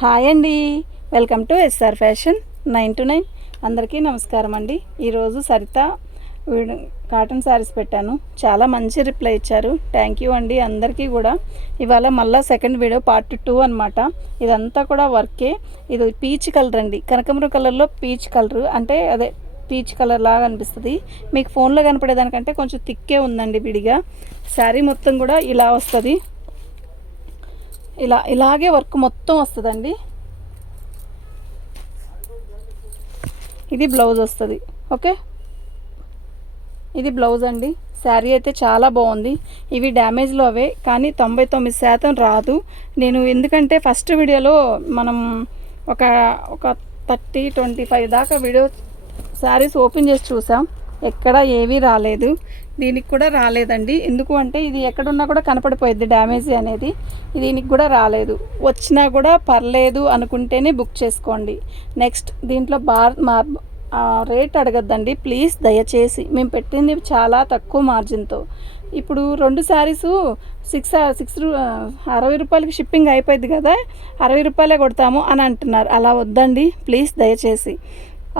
Hi అండి, welcome to SR fashion 9 to 9. అందరికీ నమస్కారం అండి. ఈరోజు సరిత కాటన్ శారీస్ పెట్టాను, చాలా మంచి రిప్లై ఇచ్చారు. థ్యాంక్ యూ అండి అందరికీ కూడా. ఇవాళ మళ్ళీ సెకండ్ వీడియో పార్ట్ 2 అనమాట. ఇదంతా కూడా వర్కే. ఇది పీచ్ కలర్ అండి, కనకమర కలర్లో పీచ్ కలర్, అంటే అదే పీచ్ కలర్ లాగా అనిపిస్తుంది. మీకు ఫోన్లో కనపడేదానికంటే కొంచెం థిక్కే ఉందండి విడిగా. శారీ మొత్తం కూడా ఇలా వస్తుంది, ఇలాగే వర్క్ మొత్తం వస్తుందండి. ఇది బ్లౌజ్ వస్తుంది. ఓకే, ఇది బ్లౌజ్ అండి. శారీ అయితే చాలా బాగుంది. ఇవి డ్యామేజ్లో అవే, కానీ 99% రాదు. నేను ఎందుకంటే ఫస్ట్ వీడియోలో మనం ఒక 30-25 దాకా వీడియో శారీస్ ఓపెన్ చేసి చూసాం, ఎక్కడ ఏవీ రాలేదు. దీనికి కూడా రాలేదండి. ఎందుకు అంటే ఇది ఎక్కడున్నా కూడా కనపడిపోయింది డ్యామేజ్ అనేది. దీనికి కూడా రాలేదు. వచ్చినా కూడా పర్లేదు అనుకుంటేనే బుక్ చేసుకోండి. నెక్స్ట్ దీంట్లో రేట్ అడగద్దండి ప్లీజ్, దయచేసి. మేము పెట్టింది చాలా తక్కువ మార్జిన్తో. ఇప్పుడు 2 శారీసు 60 రూపాయలకి షిప్పింగ్ అయిపోయింది కదా, 60 రూపాయలే కొడతాము అని అంటున్నారు. అలా వద్దండి ప్లీజ్, దయచేసి.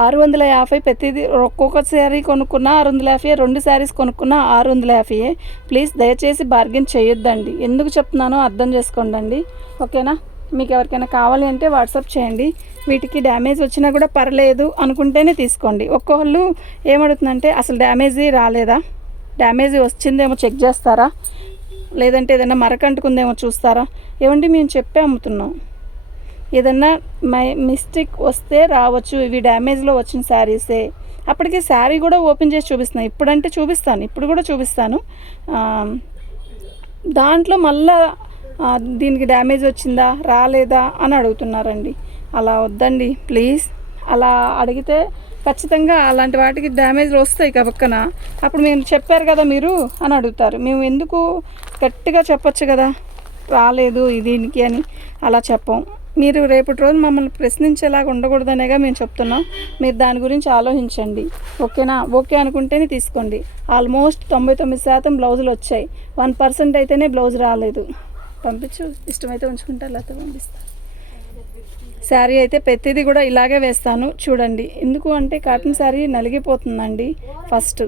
650 ప్రతిదీ. ఒక్కొక్క శారీ కొనుక్కున్నా 650, 2 శారీస్ కొనుక్కున్నా 650. ప్లీజ్ దయచేసి బార్గెన్ చేయొద్దండి. ఎందుకు చెప్తున్నానో అర్థం చేసుకోండి, ఓకేనా? మీకు ఎవరికైనా కావాలి అంటే వాట్సాప్ చేయండి. వీటికి డ్యామేజ్ వచ్చినా కూడా పర్లేదు అనుకుంటేనే తీసుకోండి. ఒక్కొక్కళ్ళు ఏమడుగుతుందంటే అసలు డ్యామేజీ రాలేదా, డ్యామేజీ వచ్చిందేమో చెక్ చేస్తారా, లేదంటే ఏదైనా మరకంటుకుందేమో చూస్తారా? ఏమండి మేము చెప్పే అమ్ముతున్నాం. ఏదన్నా మిస్టేక్ వస్తే రావచ్చు, ఇవి డ్యామేజ్లో వచ్చిన శారీసే. అప్పటికి శారీ కూడా ఓపెన్ చేసి చూపిస్తున్నాను. ఇప్పుడంటే చూపిస్తాను, ఇప్పుడు కూడా చూపిస్తాను. దాంట్లో మళ్ళా దీనికి డ్యామేజ్ వచ్చిందా రాలేదా అని అడుగుతున్నారండి. అలా వద్దండి ప్లీజ్. అలా అడిగితే ఖచ్చితంగా అలాంటి వాటికి డ్యామేజ్లు వస్తాయి పక్కన. అప్పుడు మేము చెప్పారు కదా మీరు అని అడుగుతారు. మేము ఎందుకు గట్టిగా చెప్పచ్చు కదా రాలేదు దీనికి అని. అలా చెప్పం. మీరు రేపటి రోజు మమ్మల్ని ప్రశ్నించేలాగా ఉండకూడదనేగా మేము చెప్తున్నాం. మీరు దాని గురించి ఆలోచించండి, ఓకేనా? ఓకే అనుకుంటేనే తీసుకోండి. ఆల్మోస్ట్ 99% బ్లౌజులు వచ్చాయి, 1% అయితేనే బ్లౌజ్ రాలేదు. పంపించు, ఇష్టమైతే ఉంచుకుంటా, లేకపోతే పంపిస్తాను. శారీ అయితే ప్రతిదీ కూడా ఇలాగే వేస్తాను చూడండి. ఎందుకు అంటే కాటన్ శారీ నలిగిపోతుందండి. ఫస్ట్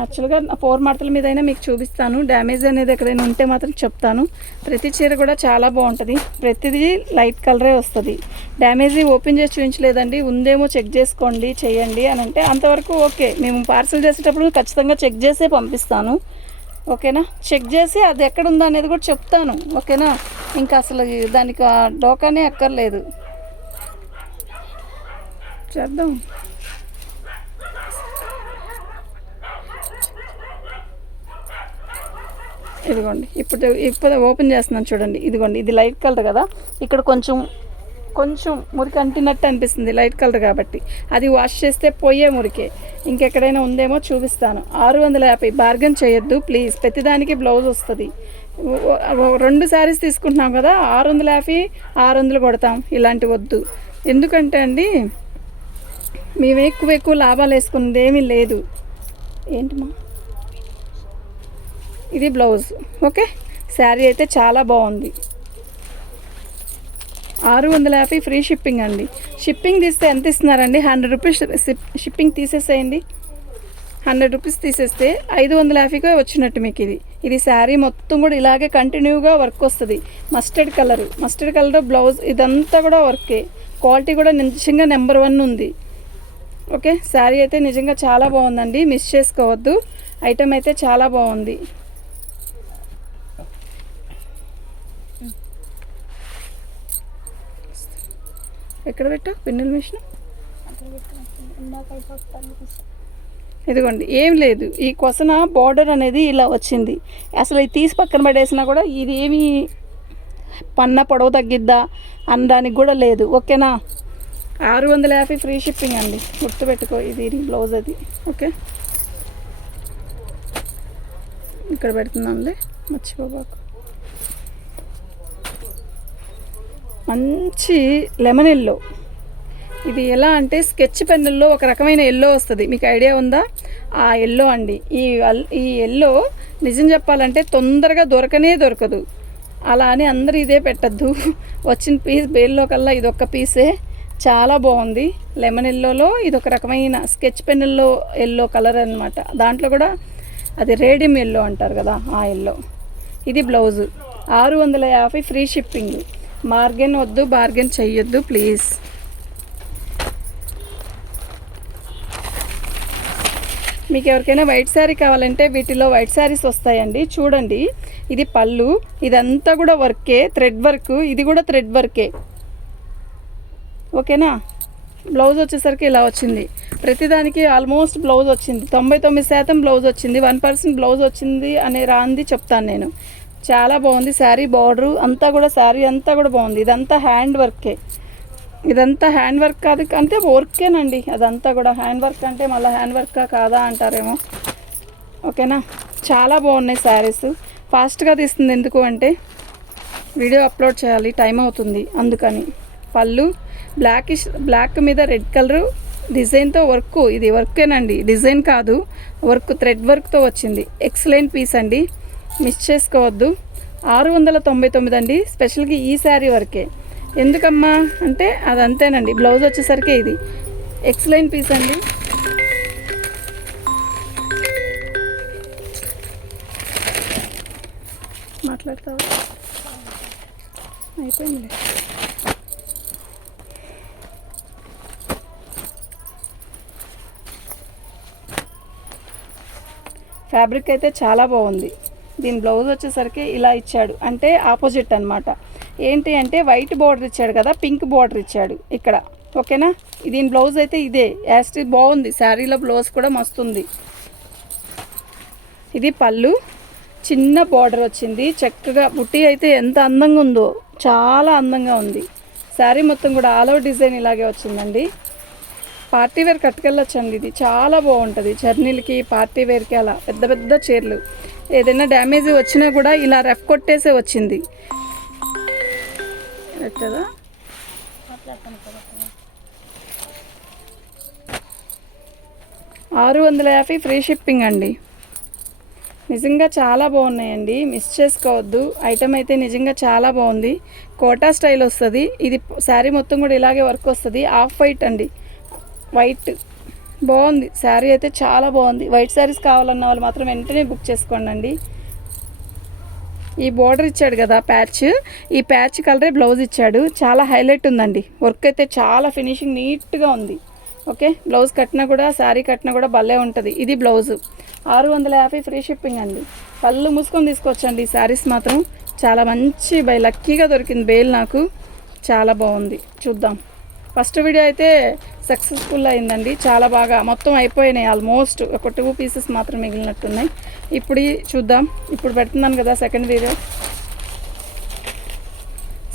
యాక్చువల్గా 4 మడతల మీద అయినా మీకు చూపిస్తాను. డ్యామేజ్ అనేది ఎక్కడైనా ఉంటే మాత్రం చెప్తాను. ప్రతి చీర కూడా చాలా బాగుంటుంది, ప్రతిదీ లైట్ కలరే వస్తుంది. డ్యామేజీ ఓపెన్ చేసి చూపించలేదండి, ఉందేమో చెక్ చేసుకోండి చేయండి అని అంటే అంతవరకు ఓకే. మేము పార్సల్ చేసేటప్పుడు ఖచ్చితంగా చెక్ చేసే పంపిస్తాను, ఓకేనా? చెక్ చేసి అది ఎక్కడుందో అనేది కూడా చెప్తాను, ఓకేనా? ఇంకా అసలు దానికి డోకానే అక్కర్లేదు. చేద్దాం. ఇదిగోండి, ఇప్పుడు ఓపెన్ చేస్తున్నాను చూడండి. ఇదిగోండి, ఇది లైట్ కలర్ కదా, ఇక్కడ కొంచెం మురికి అంటినట్టు అనిపిస్తుంది లైట్ కలర్ కాబట్టి. అది వాష్ చేస్తే పోయే మురికే. ఇంకెక్కడైనా ఉందేమో చూపిస్తాను. 650. బార్గెన్ చేయొద్దు ప్లీజ్. ప్రతిదానికి బ్లౌజ్ వస్తుంది. 2 శారీస్ తీసుకుంటున్నాం కదా, 650, 600 కొడతాం. ఇలాంటి వద్దు. ఎందుకంటే అండి మేము ఎక్కువ లాభాలు వేసుకున్నది ఏమీ లేదు. ఏంటమ్మా, ఇది బ్లౌజ్. ఓకే, శారీ అయితే చాలా బాగుంది. 650 ఫ్రీ షిప్పింగ్ అండి. షిప్పింగ్ తీస్తే ఎంత ఇస్తున్నారండి? 100 రూపీస్ షిప్పింగ్ తీసేసేయండి. 100 రూపీస్ తీసేస్తే 550గా వచ్చినట్టు మీకు. ఇది శారీ మొత్తం కూడా ఇలాగే కంటిన్యూగా వర్క్ వస్తుంది. మస్టర్డ్ కలర్ బ్లౌజ్, ఇదంతా కూడా వర్కే. క్వాలిటీ కూడా నిజంగా నెంబర్ 1 ఉంది. ఓకే, శారీ అయితే నిజంగా చాలా బాగుందండి, మిస్ చేసుకోవద్దు. ఐటమ్ అయితే చాలా బాగుంది. ఎక్కడ పెట్టా పిన్నెల మిషన్? ఇదిగోండి, ఏం లేదు. ఈ కొసన బార్డర్ అనేది ఇలా వచ్చింది. అసలు ఇది తీసి పక్కన పడేసినా కూడా ఇది ఏమి పన్న పొడవు తగ్గిద్దా అనడానికి కూడా లేదు, ఓకేనా? 650 ఫ్రీ షిప్పింగ్ అండి, గుర్తుపెట్టుకో. ఇది బ్లౌజ్ అది, ఓకే? ఇక్కడ పెడుతున్నాంలే, మర్చిపోబాకు. మంచి లెమన్ ఎల్లో. ఇది ఎలా అంటే స్కెచ్ పెన్నుల్లో ఒక రకమైన ఎల్లో వస్తుంది, మీకు ఐడియా ఉందా? ఆ ఎల్లో అండి. ఈ ఎల్లో నిజం చెప్పాలంటే తొందరగా దొరకదు. అలా అని అందరూ ఇదే పెట్టద్దు. వచ్చిన పీస్ బేల్లో కల్లా ఇదొక్క పీసే చాలా బాగుంది. లెమన్ ఎల్లోలో ఇదొక రకమైన స్కెచ్ పెన్నుల్లో ఎల్లో కలర్ అనమాట. దాంట్లో కూడా అది రేడియం ఎల్లో అంటారు కదా, ఆ ఎల్లో. ఇది బ్లౌజు 650 ఫ్రీ షిప్పింగ్. మార్గెన్ వద్దు, బార్గెన్ చెయ్యొద్దు ప్లీజ్. మీకు ఎవరికైనా వైట్ శారీ కావాలంటే వీటిలో వైట్ శారీస్ వస్తాయండి. చూడండి, ఇది పళ్ళు, ఇదంతా కూడా వర్కే, థ్రెడ్ వర్క్. ఇది కూడా థ్రెడ్ వర్కే, ఓకేనా. బ్లౌజ్ వచ్చేసరికి ఇలా వచ్చింది. ప్రతిదానికి ఆల్మోస్ట్ బ్లౌజ్ వచ్చింది. 99% బ్లౌజ్ వచ్చింది. 1% బ్లౌజ్ వచ్చింది అనే రాంది చెప్తాను నేను. చాలా బాగుంది శారీ. బార్డరు అంతా కూడా, శారీ అంతా కూడా బాగుంది. ఇదంతా హ్యాండ్ వర్కే. ఇదంతా హ్యాండ్ వర్క్ కాదు అంటే వర్కేనండి. అదంతా కూడా హ్యాండ్ వర్క్ అంటే మళ్ళీ హ్యాండ్ వర్క్ కాదా అంటారేమో, ఓకేనా. చాలా బాగున్నాయి శారీస్. ఫాస్ట్గా తీస్తుంది ఎందుకు అంటే వీడియో అప్లోడ్ చేయాలి, టైం అవుతుంది అందుకని. పళ్ళు బ్లాక్ మీద రెడ్ కలరు డిజైన్తో వర్క్. ఇది వర్కేనండి, డిజైన్ కాదు, వర్క్, థ్రెడ్ వర్క్తో వచ్చింది. ఎక్సలెంట్ పీస్ అండి, మిస్ చేసుకోవద్దు. 699 అండి. స్పెషల్గా ఈ శారీ వరకే. ఎందుకమ్మా అంటే అది అంతేనండి. బ్లౌజ్ వచ్చేసరికి ఇది ఎక్సలెంట్ పీస్ అండి. మాట్లాడతావా? అయిపోయింది. ఫ్యాబ్రిక్ అయితే చాలా బాగుంది. దీని బ్లౌజ్ వచ్చేసరికి ఇలా ఇచ్చాడు, అంటే ఆపోజిట్ అనమాట. ఏంటి అంటే వైట్ బార్డర్ ఇచ్చాడు కదా, పింక్ బార్డర్ ఇచ్చాడు ఇక్కడ, ఓకేనా. దీని బ్లౌజ్ అయితే ఇదే యాస్టి. బాగుంది శారీలో బ్లౌజ్ కూడా మస్తుంది. ఇది పళ్ళు, చిన్న బార్డర్ వచ్చింది చక్కగా. బుట్టి అయితే ఎంత అందంగా ఉందో, చాలా అందంగా ఉంది. శారీ మొత్తం కూడా ఆల్ ఓవర్ డిజైన్ ఇలాగే వచ్చిందండి. పార్టీ వేర్ కట్టుకెళ్ళొచ్చండి. ఇది చాలా బాగుంటుంది జర్నీలకి, పార్టీ వేర్కి, అలా పెద్ద పెద్ద చీరలు. ఏదైనా డ్యామేజ్ వచ్చినా కూడా ఇలా రఫ్ కొట్టేసే వచ్చింది కదా. 650 ఫ్రీ షిప్పింగ్ అండి. నిజంగా చాలా బాగున్నాయండి, మిస్ చేసుకోవద్దు. ఐటమ్ అయితే నిజంగా చాలా బాగుంది. కోటా స్టైల్ వస్తుంది. ఇది శారీ మొత్తం కూడా ఇలాగే వర్క్ వస్తుంది. ఆఫ్ వైట్ అండి, వైట్ బాగుంది. శారీ అయితే చాలా బాగుంది. వైట్ శారీస్ కావాలన్న వాళ్ళు మాత్రం వెంటనే బుక్ చేసుకోండి అండి. ఈ బోర్డర్ ఇచ్చాడు కదా ప్యాచ్, ఈ ప్యాచ్ కలరే బ్లౌజ్ ఇచ్చాడు. చాలా హైలైట్ ఉందండి. వర్క్ అయితే చాలా ఫినిషింగ్ నీట్గా ఉంది. ఓకే, బ్లౌజ్ కట్టినా కూడా, శారీ కట్టినా కూడా భలే ఉంటుంది. ఇది బ్లౌజు 650 ఫ్రీ షిప్పింగ్ అండి. కళ్ళు మూసుకొని తీసుకోవచ్చండి. ఈ శారీస్ మాత్రం చాలా మంచి బై లక్కీగా దొరికింది బేల్ నాకు. చాలా బాగుంది. చూద్దాం. ఫస్ట్ వీడియో అయితే సక్సెస్ఫుల్ అయిందండి. చాలా బాగా మొత్తం అయిపోయినాయి. ఆల్మోస్ట్ ఒక 2 పీసెస్ మాత్రం మిగిలినట్టున్నాయి. ఇప్పుడు చూద్దాం. ఇప్పుడు పెడుతున్నాను కదా సెకండ్ వీడియో.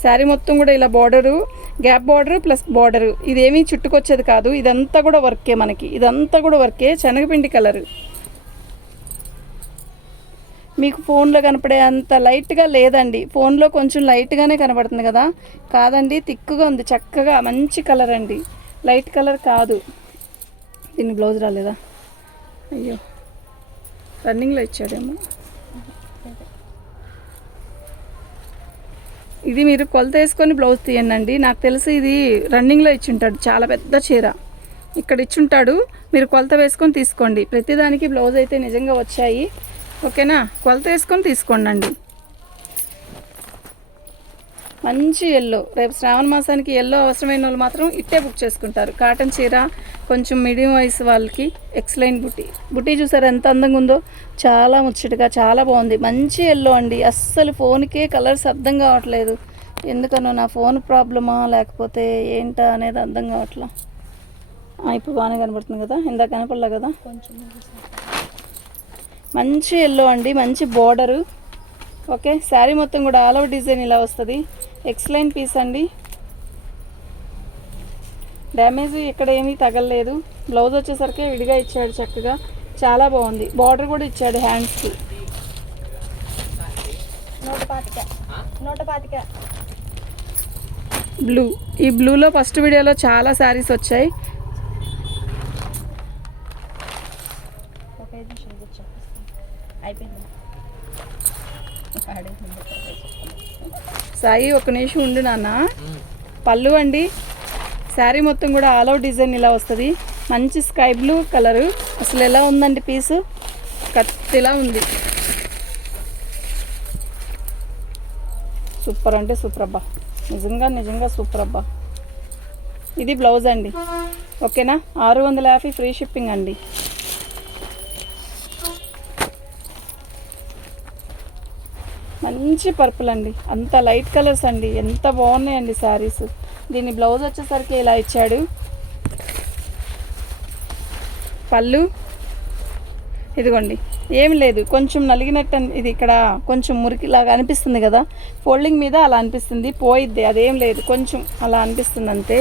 శారీ మొత్తం కూడా ఇలా border, gap border plus border. ఇదేమీ చుట్టుకొచ్చేది కాదు. ఇదంతా కూడా వర్కే మనకి. ఇదంతా కూడా వర్కే. శనగపిండి కలరు. మీకు ఫోన్లో కనపడే అంత లైట్గా లేదండి. ఫోన్లో కొంచెం లైట్గానే కనపడుతుంది కదా, కాదండి, థిక్గా ఉంది. చక్కగా మంచి కలర్ అండి, లైట్ కలర్ కాదు. దీన్ని బ్లౌజ్ రాలేదా? అయ్యో, రన్నింగ్లో ఇచ్చాడేమో. ఇది మీరు కొలత వేసుకొని బ్లౌజ్ తీయండి. నాకు తెలిసి ఇది రన్నింగ్లో ఇచ్చుంటాడు. చాలా పెద్ద చీర ఇక్కడ ఇచ్చుంటాడు. మీరు కొలత వేసుకొని తీసుకోండి. ప్రతిదానికి బ్లౌజ్ అయితే నిజంగా వచ్చాయి, ఓకేనా. కొలత వేసుకొని తీసుకోండి. మంచి ఎల్లో. రేపు శ్రావణ మాసానికి ఎల్లో అవసరమైన వాళ్ళు మాత్రం ఇట్టే బుక్ చేసుకుంటారు. కాటన్ చీర, కొంచెం మీడియం వయసు వాళ్ళకి ఎక్సలెంట్ బుటీ చూసారు ఎంత అందంగా ఉందో. చాలా ముచ్చటగా, చాలా బాగుంది. మంచి ఎల్లో అండి. అస్సలు ఫోన్కే కలర్స్ అర్థం కావట్లేదు. ఎందుకనో నా ఫోన్ ప్రాబ్లమా లేకపోతే ఏంటా అనేది అర్థం కావట్లా. ఇప్పుడు బాగానే కనబడుతుంది కదా, ఇందాక కనపడలే కదా. మంచి ఎల్లో అండి, మంచి బోర్డరు. ఓకే, శారీ మొత్తం కూడా ఆల్ ఓవర్ డిజైన్ ఇలా వస్తుంది. ఎక్సలెంట్ పీస్ అండి. డ్యామేజ్ ఇక్కడ ఏమీ తగలలేదు. బ్లౌజ్ వచ్చేసరికి విడిగా ఇచ్చాడు చక్కగా. చాలా బాగుంది. బార్డర్ కూడా ఇచ్చాడు హ్యాండ్స్కి. 125 బ్లూ. ఈ బ్లూలో ఫస్ట్ వీడియోలో చాలా శారీస్ వచ్చాయి. సాయి ఒక నిమిషం ఉండు నాన్న. పళ్ళు అండి, శారీ మొత్తం కూడా ఆల్ అవుట్ డిజైన్ ఇలా వస్తుంది. మంచి స్కై బ్లూ కలరు. అసలు ఎలా ఉందండి పీసు, కత్తిలా ఉంది. సూపర్ అంటే సూపర్ అబ్బా, నిజంగా సూపర్ అబ్బా. ఇది బ్లౌజ్ అండి, ఓకేనా. 650 ఫ్రీ షిప్పింగ్ అండి. మంచి పర్పుల్ అండి, అంత లైట్ కలర్స్ అండి, ఎంత బాగున్నాయండి శారీస్. దీని బ్లౌజ్ వచ్చేసరికి ఇలా ఇచ్చాడు. పళ్ళు ఇదిగోండి, ఏం లేదు, కొంచెం నలిగినట్టు ఇది ఇక్కడ కొంచెం మురికిలాగా అనిపిస్తుంది కదా, ఫోల్డింగ్ మీద అలా అనిపిస్తుంది, పోయిద్ది, అదేం లేదు, కొంచెం అలా అనిపిస్తుంది అంతే.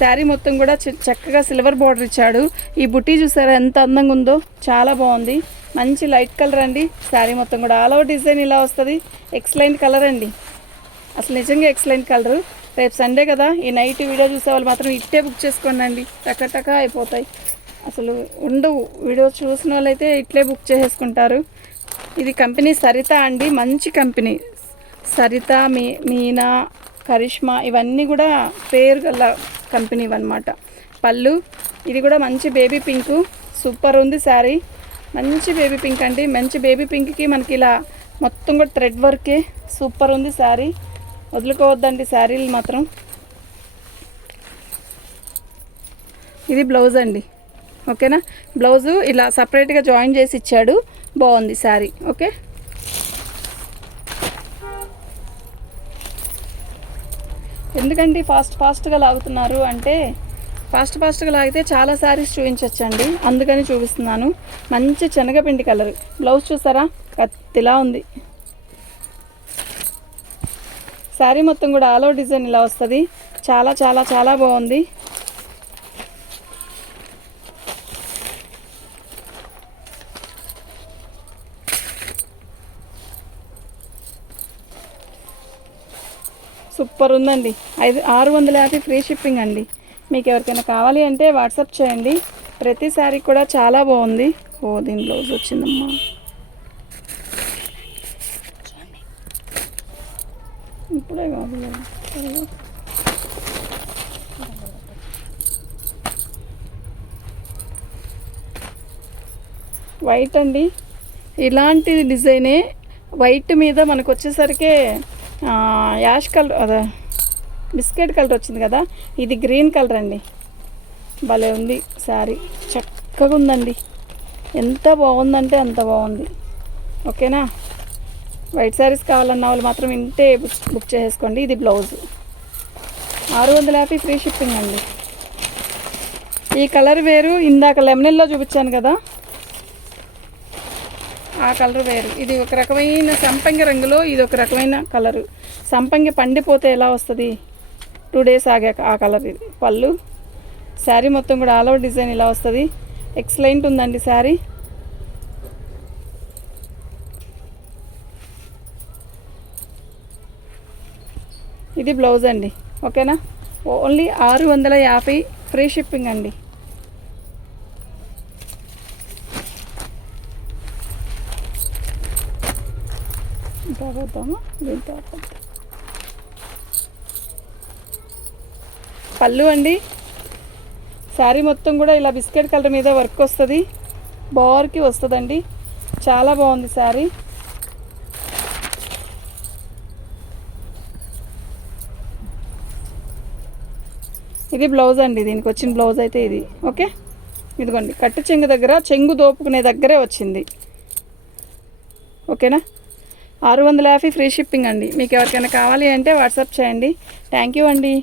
శారీ మొత్తం కూడా చక్కగా సిల్వర్ బార్డర్ ఇచ్చాడు. ఈ బుట్టి చూసారా ఎంత అందంగా ఉందో, చాలా బాగుంది. మంచి లైట్ కలర్ అండి. శారీ మొత్తం కూడా ఆల్ ఓవర్ డిజైన్ ఇలా వస్తుంది. ఎక్సలెంట్ కలర్ అండి, అసలు నిజంగా ఎక్సలెంట్ కలరు. రేపు సండే కదా, ఈ నైట్ వీడియో చూసే వాళ్ళు మాత్రం ఇట్టే బుక్ చేసుకోండి అండి, టక అయిపోతాయి. అసలు ఉండవు, వీడియో చూసిన వాళ్ళైతే ఇట్లే బుక్ చేసేసుకుంటారు. ఇది కంపెనీ సరిత అండి, మంచి కంపెనీ సరిత, మీనా, కరిష్మా ఇవన్నీ కూడా పేరు గల కంపెనీ అన్నమాట. పళ్ళు ఇది కూడా మంచి బేబీ పింకు, సూపర్ ఉంది శారీ. మంచి బేబీ పింక్ అండి, మంచి బేబీ పింక్కి మనకి ఇలా మొత్తం కూడా థ్రెడ్ వర్కే, సూపర్ ఉంది శారీ. వదులుకోవద్దండి శారీలు మాత్రం. ఇది బ్లౌజ్ అండి, ఓకేనా. బ్లౌజు ఇలా సపరేట్గా జాయిన్ చేసి ఇచ్చాడు, బాగుంది శారీ. ఓకే, ఎందుకంటే ఫాస్ట్గా లాగుతున్నారు అంటే, ఫాస్ట్గా లాగితే చాలా శారీస్ చూపించవచ్చండి, అందుకని చూపిస్తున్నాను. మంచి శనగపిండి కలర్. బ్లౌజ్ చూసారా, కత్తిలా ఉంది. శారీ మొత్తం కూడా ఆల్ ఓవర్ డిజైన్ ఇలా వస్తుంది. చాలా బాగుంది. సూపర్ ఉందండి. 650 ఫ్రీ షిప్పింగ్ అండి. మీకు ఎవరికైనా కావాలి అంటే వాట్సాప్ చేయండి. ప్రతి శారీ కూడా చాలా బాగుంది. ఓ దీని బ్లౌజ్ వచ్చిందమ్మా, ఇప్పుడే కాదు, వైట్ అండి, ఇలాంటి డిజైనే వైట్ మీద మనకు వచ్చేసరికి యాష్ కలర్, అదే బిస్కెట్ కలర్ వచ్చింది కదా, ఇది గ్రీన్ కలర్ అండి. భలే ఉంది శారీ, చక్కగా ఉందండి, ఎంత బాగుందంటే అంత బాగుంది. ఓకేనా. వైట్ శారీస్ కావాలన్న వాళ్ళు మాత్రం ఇంటే బుక్ చేసేసుకోండి. ఇది బ్లౌజ్ 650 ఫ్రీ షిప్పింగ్ అండి. ఈ కలర్ వేరు, ఇందాక లెమనెల్లో చూపించాను కదా ఆ కలర్ వేరు. ఇది ఒక రకమైన సంపంగి రంగులో, ఇది ఒక రకమైన కలరు. సంపంగి పండిపోతే ఎలా వస్తుంది, 2 డేస్ ఆగాక ఆ కలర్. ఇది పళ్ళు. శారీ మొత్తం కూడా ఆల్ ఓవర్ డిజైన్ ఇలా వస్తుంది. ఎక్సలెంట్ ఉందండి శారీ. ఇది బ్లౌజ్ అండి, ఓకేనా. ఓన్లీ 650 ఫ్రీ షిప్పింగ్ అండి. పళ్ళు అండి, శారీ మొత్తం కూడా ఇలా బిస్కెట్ కలర్ మీద వర్క్ వస్తుంది, బార్కి వస్తుందండి, చాలా బాగుంది శారీ. ఇది బ్లౌజ్ అండి, దీనికి వచ్చిన బ్లౌజ్ అయితే ఇది. ఓకే, ఇదిగోండి కట్టు చెంగు దగ్గర, చెంగు దోపుకునే దగ్గరే వచ్చింది. ఓకేనా. 650 ఫ్రీ షిప్పింగ్ అండి. మీకు ఎవరికైనా కావాలి అంటే వాట్సాప్ చేయండి. థ్యాంక్ యూ అండి.